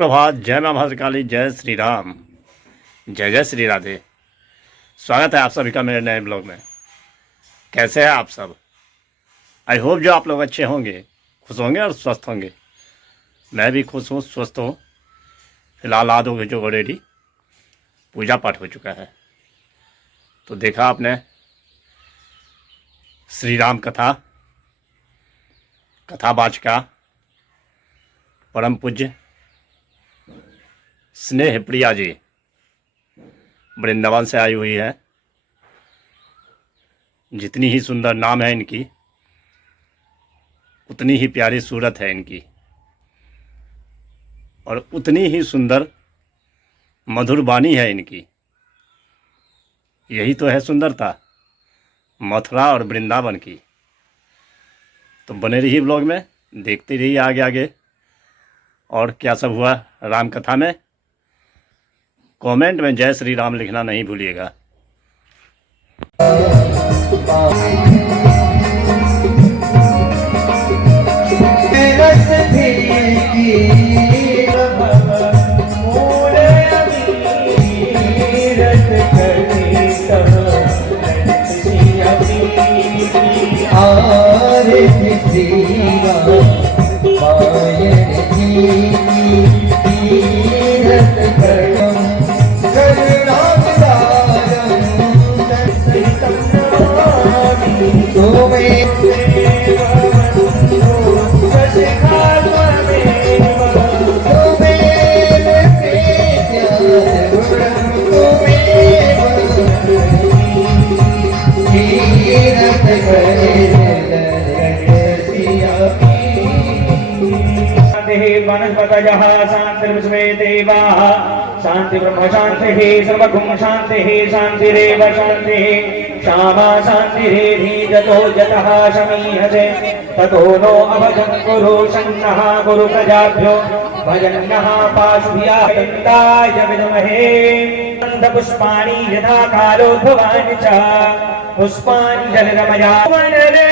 सुप्रभात। जय मां भद्रकाली, जय श्री राम, जय जय श्री राधे। स्वागत है आप सभी का मेरे नए ब्लॉग में। कैसे हैं आप सब? आई होप जो आप लोग अच्छे होंगे, खुश होंगे और स्वस्थ होंगे। मैं भी खुश हूँ, स्वस्थ हूँ। फिलहाल आध हो गए जो ऑलरेडी पूजा पाठ हो चुका है। तो देखा आपने श्री राम कथा, कथावाचिका परम पूज्य स्नेह प्रिया जी वृंदावन से आई हुई है। जितनी ही सुंदर नाम है इनकी, उतनी ही प्यारी सूरत है इनकी, और उतनी ही सुंदर मधुर वाणी है इनकी। यही तो है सुंदरता मथुरा और वृंदावन की। तो बने रहिए ब्लॉग में, देखते रहिए आगे आगे और क्या सब हुआ राम कथा में। कमेंट में जय श्री राम लिखना नहीं भूलिएगा। वनस्पतयः शान्तिर्विश्वे देवाः शान्ति ब्रह्म शान्तिः सर्वगुण शान्तिः शान्तिरेव शान्तिः श्यामा शान्तिरेधि जतो जतः शमीयते ततो नो अभजं कुरु शन्नः कुरु प्रजाभ्यो भजन्नः पाशुभ्याः दन्ताय विद्महे पुष्पाणि यथा कालोद्भवानि च पुष्पाञ्जलिरमया वनरे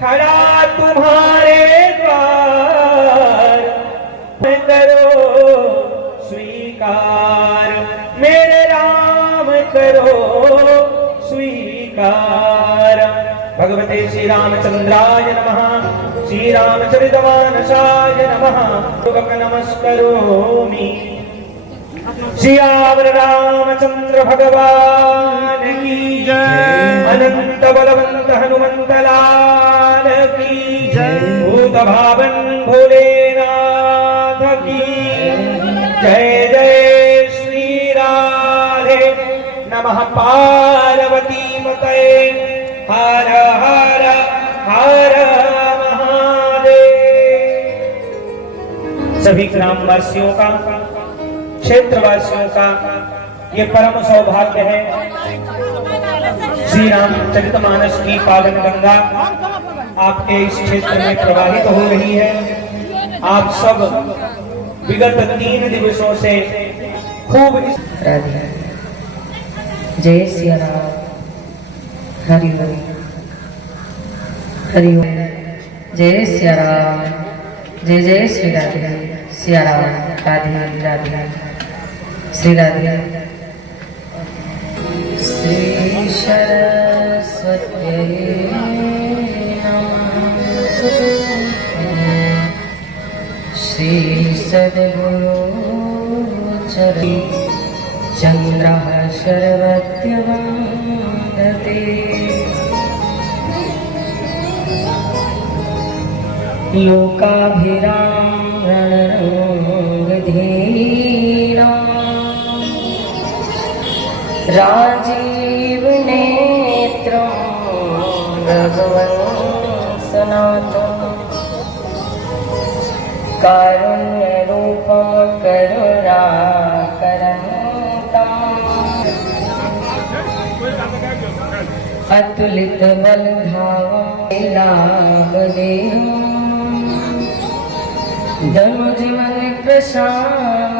खड़ा तुम्हारे द्वार करो स्वीकार मेरे राम करो स्वीकार। भगवते श्री रामचंद्राय नमः, श्री रामचरितमानसाय नमः। नमस्करोमि सियावर रामचंद्र भगवान की जय। अनंत बलवंत हनुमंत लाल की जय। भूत भावन भोलेनाथ की जय। जय श्री राधे नमः। पार्वती पतये हर हर हर महादेव। सभी ग्रामवासियों का, क्षेत्रवासियों का ये परम सौभाग्य है। श्री रामचरितमानस की पावन गंगा आपके इस क्षेत्र में प्रवाहित हो रही है। आप सब विगत 3 दिवसों से खूब जय श्री राम। हरि हरि हरि जय श्री राम। जय जय श्री राधे। श्री राम राधे राधे श्री राधे। श्री सरस्वती श्री सद्गुरु चरि चन्द्रः शर्वत्यवन्दते लोकाभिराम रणरङ्गधीरा राजीव नेत्रं भगवन् सनातनं कारुण्यरूपं करुणाकरन्तम् अतुलितबलधावं लाभदेहम् धनुजीवन प्रशानं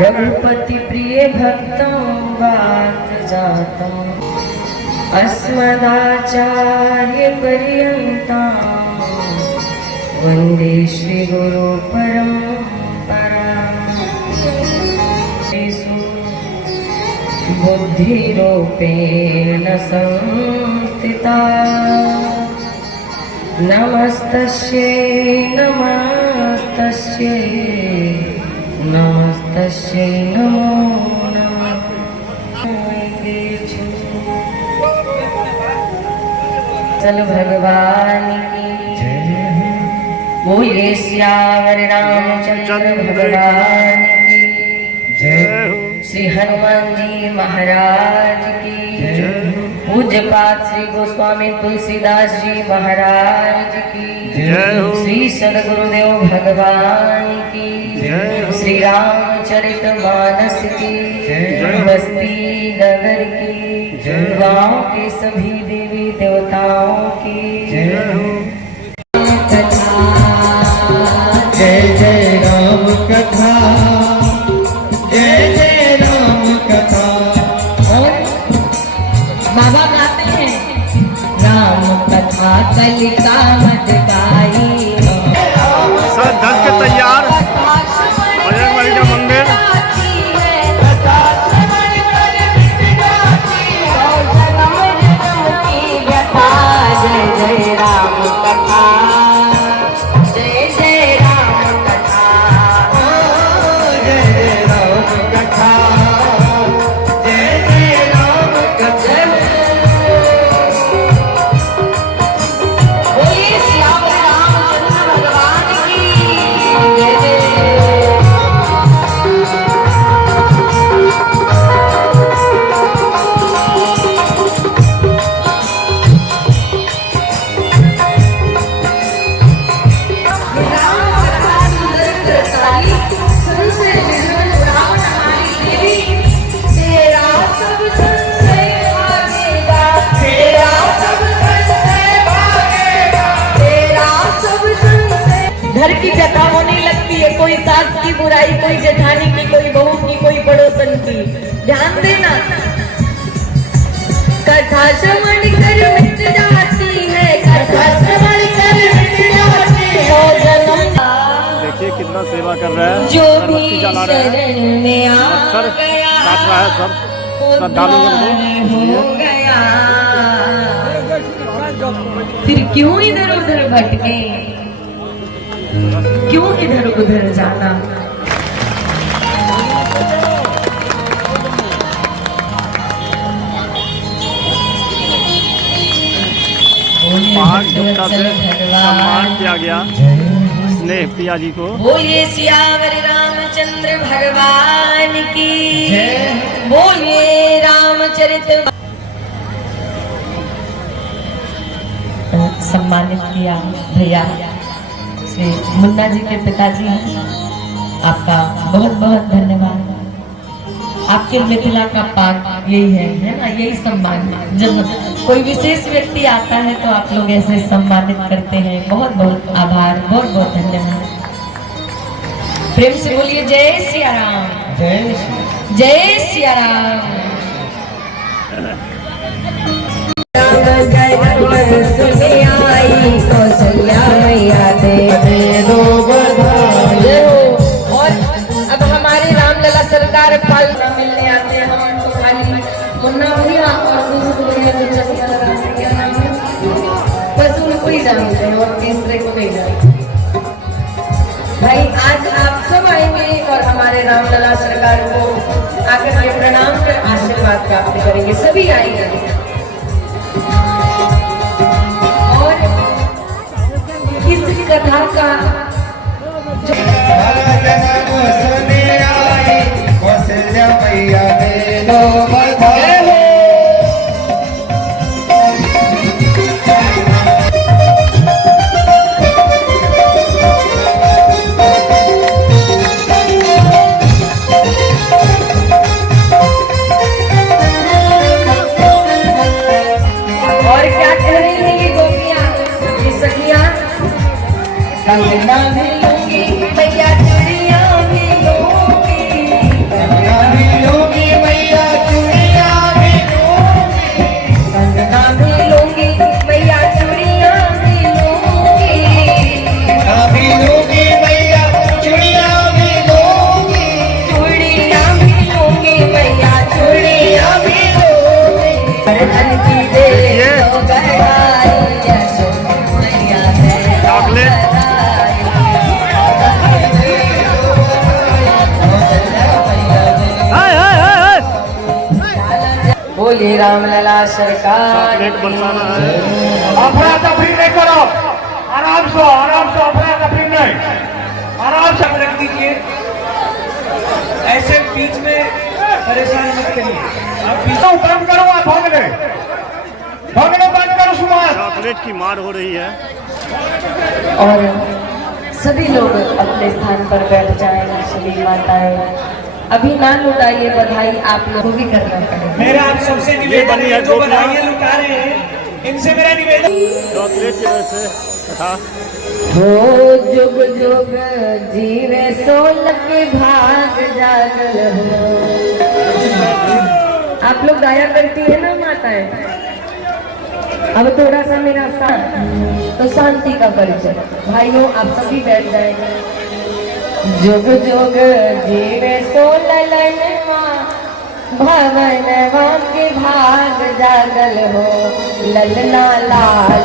रघुपति प्रिय भक्तं वात जातं अस्मदाचार्यपर्यन्तां वन्दे श्रीगुरुपरम्पराम्। बुद्धिरूपेण संस्थिता नमस्तस्यै नमस्तस्यै नमस्तस्यै नमो नमः। चल भगवान की बोलिए सियावर रामचंद्र भगवान की जय हो। श्री हनुमान जी महाराज की पूज्यपाद श्री गोस्वामी तुलसीदास जी महाराज की जय हो। श्री सदगुरुदेव भगवान की श्री रामचरित मानस की बस्ती नगर की गांव के सभी देवी देवताओं की कथा। जय जय राम कथा, जय जय राम कथा। और बाबा गाते हैं राम कथा कलिका मत गाई। सब धन के तैयार बजरंगबली का मंदिर। जय जय राम कथा, जय जय राम कथा, जय जय राम कथा, जय जय राम कथा। बोलिए श्यावर रामचंद्र भगवान की जय जय। घर की कथा होने लगती है, कोई सास की बुराई, कोई जेठानी की, कोई बहू की, कोई पड़ोसन की। ध्यान देना, कथा श्रवण कर मिट जाती है, कथा श्रवण कर मिट जाती है। देखिए कितना सेवा कर रहा है। जो अगरबत्ती भी जला रहा है, शरण में आ पत्थर गया काट रहा है सब श्रद्धालु हो गया। फिर क्यों इधर उधर भटके, क्यों इधर उधर जाना। पाक गुप्ता से सम्मान किया गया स्नेह प्रिया जी को। बोलिए सियावर रामचंद्र भगवान की बोलिए रामचरित। सम्मानित किया भैया श्री मुन्ना जी के पिताजी हैं, आपका बहुत बहुत धन्यवाद। आपके मिथिला का पाठ यही है ना, यही सम्मान। जब कोई विशेष व्यक्ति आता है तो आप लोग ऐसे सम्मानित करते हैं। बहुत बहुत आभार, बहुत बहुत धन्यवाद। प्रेम से बोलिए जय सिया राम, जय सिया राम। कौशल्या मैया दे दो बधाई। और अब हमारे रामलला सरकार पालना मिलने आते हैं। हम तो खाली मुन्ना भैया और दूसरे भैया को चस्का लगाते हैं, क्या नाम है, बस उनको ही जानते हैं और तीसरे को नहीं जानते। भाई आज आप सब आएंगे और हमारे रामलला सरकार को आकर के प्रणाम कर आशीर्वाद प्राप्त करेंगे। सभी आएंगे और इस कथा का जो सुने आई कौशल्या मैया दे दो बधाई। और क्या कह रही है ये गोपियां, ये सखियां, कंगना भी लूंगी मैया चूड़ियां भी लूंगी, मैया भी लूंगी, मैया चूड़ियां भी लूंगी। कंगना राम लला सरकार प्लेट बरसाना है। अफरा तफरी नहीं करो, आराम से अफरा तफरी नहीं, आराम से रख दीजिए, ऐसे बीच में परेशान मत करिए। आप बंद करो, आप भागने बंद करो, सुमार चॉकलेट की मार हो रही है। और सभी लोग अपने स्थान पर बैठ जाएं। सभी माताएं अभी ना लुटाइए बधाई, आप लोगों को भी करना पड़ेगा। मेरा आप सबसे निवेदन है, जो बधाइयाँ लुटा रहे हैं इनसे मेरा निवेदन। चॉकलेट की वजह से तथा हो जुग जुग जीवे सोलक भाग जागल हो। आप लोग गाया करती है ना माताएं। अब थोड़ा सा मेरा साथ तो शांति का परिचय। भाइयों आप सभी बैठ जाएंगे। जुग जुग जीवे सोलनवा भवनवा के भाग जागल हो। ललना लाल